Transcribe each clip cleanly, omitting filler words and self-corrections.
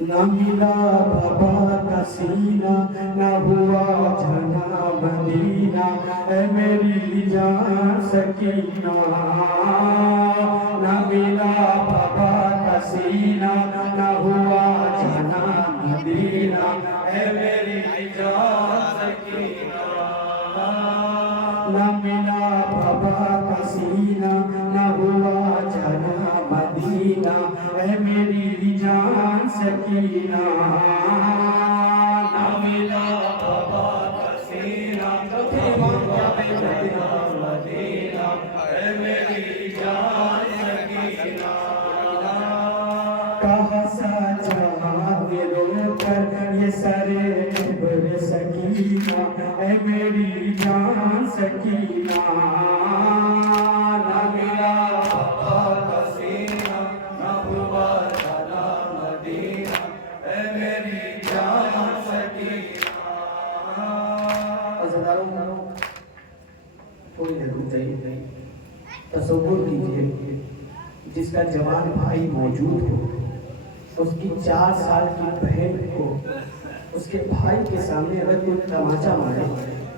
نہ ملا بابا کا سینہ، نہ ہوا جنا مدینہ، اے میری جان سکینہ۔ نہ ملا بابا کا سینہ، نہ ہوا جنا مدینہ، اے میری جان سکینہ۔ نہ ملا بابا کا سینہ، نہ ہوا جنا مدینہ، اے میری جان سکینہ۔ نہ ملا بابا کا سینہ، نہ ہوا جنا مدینہ، اے میری جان سکینہ۔ کہاں سجاد رو کر یہ سرے قبر سکینہ، اے میری جان سکینہ۔ نہ ملا بابا کا سینہ، نہ ہوا جنا مدینہ، اے میری جان سکینہ۔ عزیزانو، تھوڑی دیر رک جائیے۔ تصور کیجئے جس کا جوان بھائی موجود ہو، اس کی 4 سال کی بہن کو اس کے بھائی کے سامنے اگر کوئی تماچا مارے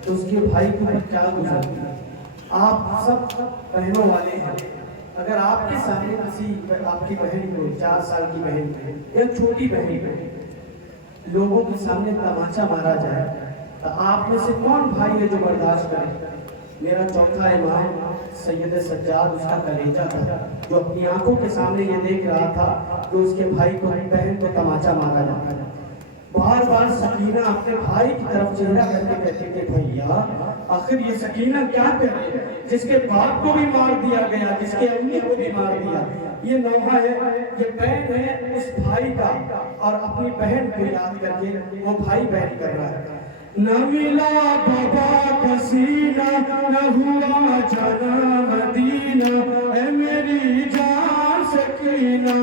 تو اس کے بھائی کو کیا گزرتی ہے؟ آپ سب بہنوں والے ہیں، اگر آپ کے سامنے کسی آپ کی بہن کو 4 سال کی بہن یا چھوٹی بہن کو لوگوں کے سامنے تماچا مارا جائے تو آپ میں سے کون بھائی ہے جو برداشت کرے؟ میرا چوتھا امام سید سجاد اس کا کلیجہ تھا، جو اپنی آنکھوں کے سامنے یہ دیکھ رہا تھا کہ اس کے بھائی کو بہن کو تماچا مارا جاتا ہے۔ بار بار سکینہ اپنے بھائی کی طرف چہرہ کر کے کہتے کہ بھیا آخر یہ سکینہ کیا کرے، جس کے باپ کو بھی مار دیا گیا، جس کے امی کو بھی مار دیا، یہ نوحہ ہے، یہ بہن ہے اس بھائی کا، اور اپنی بہن کو یاد کر کے وہ بھائی بہن کر رہا ہے۔ نہ ملا بابا کا سینہ، نہ ہوا جنا مدینہ، اے میری جان سکینہ۔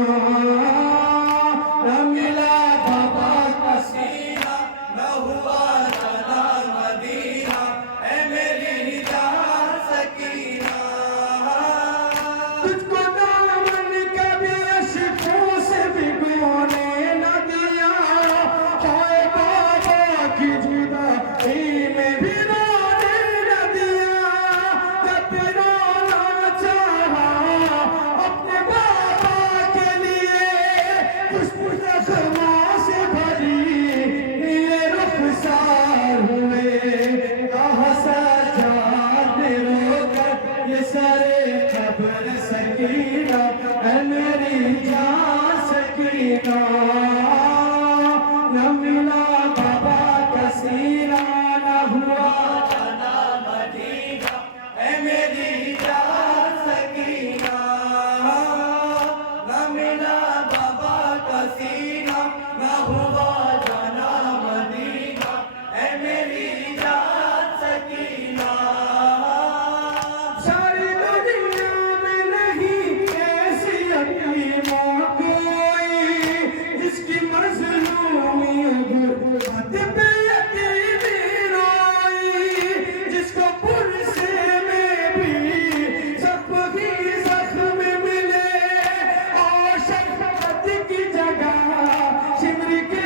نہ ملا بابا کا سینہ، نہ ہوا جنا مدینہ، اے میری جان سکینہ۔ تجھ کو دامن کبھی اشکوں سے بھگونے نہ دیا، ہائے بابا کی جدائی میں بھی رونے نہ دیا۔ جب رونا چاہا اپنے بابا کے لیے، خوشبو زخموں سے بھری نیلے رخسار ہوئے۔ کہاں سجاد رو کر یہ سرے قبر سکینہ، اے میری جان سکینہ۔ نہ ملا بابا کا سینہ، نہ ہوا جنا مدینہ، اے میری جان سکینہ۔ نہ ملا بابا کا سینہ، نہ ہوا جنا مدینہ، اے میری جان سکینہ۔ ساری دنیا میں نہیں ایسی یتیمہ کوئی، جس کی مظلومیت غربت پہ یتیمی روئی، جس کو پرسے میں بھی زخم ہی زخم ملے، اور شفقت کی جگہ شمر کے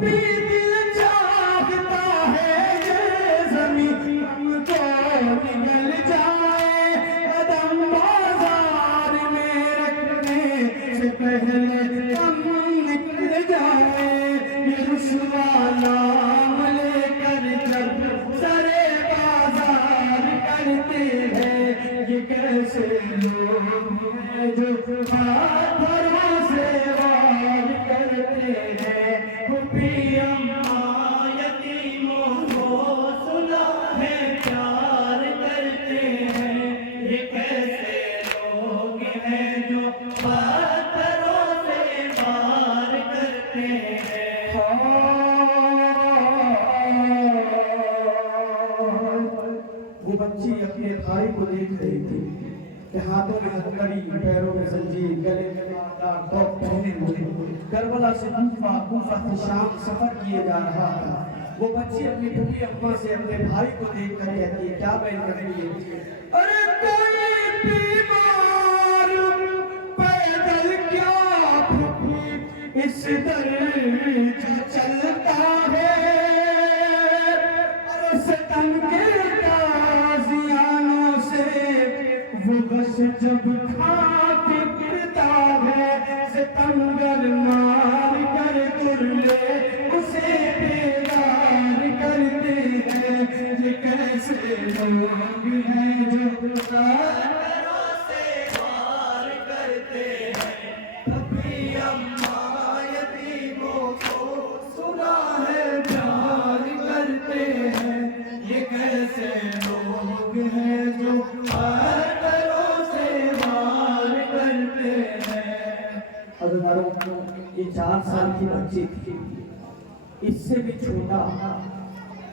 بھی دل چاہتا ہے یہ زمین ہم کو نگل جائے، قدم بازار میں رکھنے سے پہلے ہم نکل جائے، یہ رسوا نام لے کر جب سرے بازار کرتے ہیں، یہ کیسے لوگ ہیں جو پاتھروں سے وار کرتے ہیں، پھوپھی اماں یتیموں کو سنا ہے پیار کرتے ہیں، یہ کیسے لوگ ہیں جو پاتھروں سے وار کرتے ہیں۔ وہ بچی اپنے بھائی کو دیکھ رہی تھی کہ ہاتھوں میں ہتھکڑی، پیروں میں زنجیر، گلے میں ماردار توپ پہنے ہوئے کربلا سے کوفہ سے شام سفر کیے جا رہا تھا۔ وہ بچی اپنی پھوپھی اماں سے اپنے بھائی کو دیکھ کر کہتی ہے، کیا بیان کر رہی ہے؟ ارے کوئی بیمار پیدل کیا پھوپھی اس درجہ چلتا ہے، اور ستم کے تازیانوں سے وہ بس جب کھا کے گرتا ہے، ستمگر مار کر گرلے اسے بیدار کرتے ہیں، یہ کیسے لوگ ہیں جو پاتھروں سے وار کرتے ہیں، پھوپھی اماں یتیموں کو سنا ہے پیار کرتے ہیں، یہ کیسے لوگ ہیں جو پاتھروں سے وار کرتے ہیں۔ حضرت یہ 4 سال کی بچی تھی، اس سے بھی چھوٹا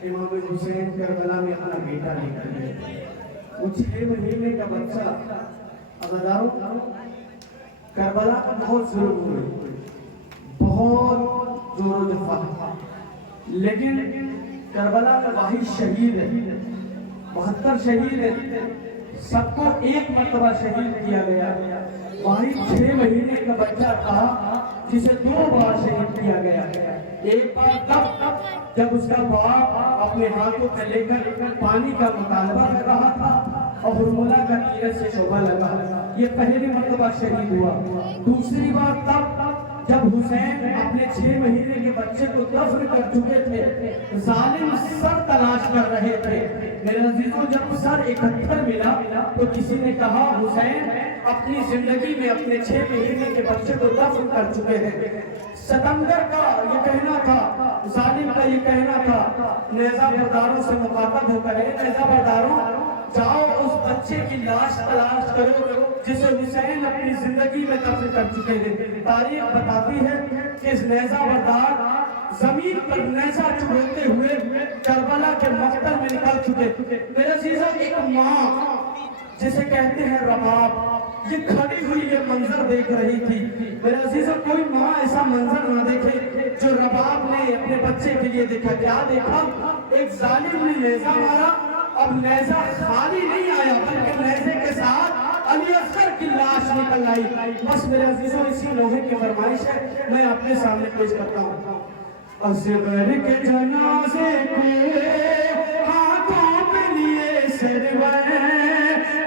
امام حسین کربلا میں اپنا بیٹا لے کر گئے، وہ 6 مہینے کا بچہ۔ عزیزانو، کربلا کا بہت ظلم ہوئے، بہت زور و جفا، لیکن کربلا کا واحد شہید ہے، 72 شہید ہیں، سب کو ایک مرتبہ شہید کیا گیا، واحد 6 مہینے کا بچہ تھا جسے 2 بار شہید کیا گیا۔ ایک بار تب جب اس کا باپ اپنے ہاتھوں میں لے کر پانی کا مطالبہ کر رہا تھا اور حرملہ کا تیر سے شعبہ لگا، یہ پہلی مرتبہ شہید ہوا۔ دوسری بار تب جب حسین اپنے 6 مہینے کے بچے کو دفن کر چکے تھے، ظالم سر تلاش کر رہے تھے، میرے عزیزوں جب سر 71 ملا تو کسی نے کہا حسین اپنی زندگی میں اپنے 6 مہینے کے بچے کو دفن کر چکے ہیں۔ ستمگر کا یہ کہنا تھا، ظالم کا یہ کہنا تھا، نیزہ برداروں سے مخاطب ہو کر، نیزہ برداروں جاؤ اس بچے کی لاش تلاش کرو جسے حسین اپنی زندگی میں دفن کر چکے ہیں۔ تاریخ بتاتی ہے کہ اس نیزہ بردار زمین پر نیزہ چبوتے ہوئے کربلا کے مقتل میں نکل چکے۔ میرے عزیزوں، ایک ماں جسے کہتے ہیں رباب، یہ کھڑی ہوئی یہ منظر دیکھ رہی تھی۔ میرے عزیزوں، کوئی ماں ایسا منظر نہ دیکھے جو رباب نے اپنے بچے کے لیے دیکھا۔ کیا دیکھا؟ ایک ظالم نے نیزہ مارا، اب نیزہ خالی نہیں آیا بلکہ نیزے کے ساتھ علی اصغر کی لاش نکل آئی۔ بس میرے عزیزوں، اسی لوہے کی فرمائش ہے، میں اپنے سامنے پیش کرتا ہوں۔ اصغر کے جنازے کو ہاتھوں پہ لیے سرور،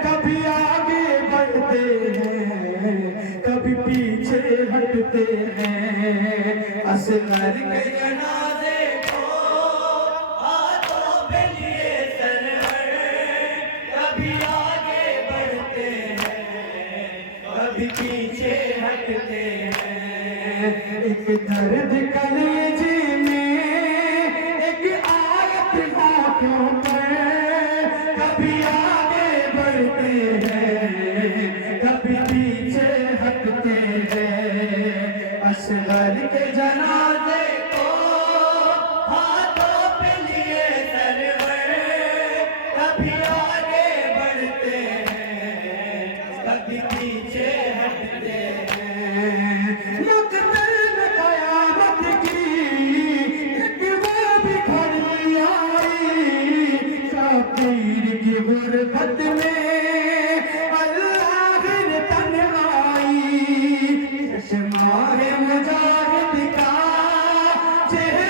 کبھی آگے بڑھتے ہیں کبھی پیچھے ہٹتے ہیں، اصغر کے جنازے کو ہاتھوں پہ لیے سرور، کبھی آگے بڑھتے ہیں کبھی پیچھے ہٹتے ہیں، ایک درد کلیجے میں ایک آیت ہاتھوں پر، کبھی آگے بڑھتے ہیں کبھی پیچھے ہٹتے ہیں، اصغر کے جنازے کو ہاتھوں پہ لیے سرور، کبھی آگے بڑھتے ہیں کبھی پیچھے ہٹتے ہیں، مقتل میں قیامت کی ایک وہ بھی کھڑی آئی، شبیر کی غربت میں اللہ نے تنہائی، چشمہ مجاہد کا چہرہ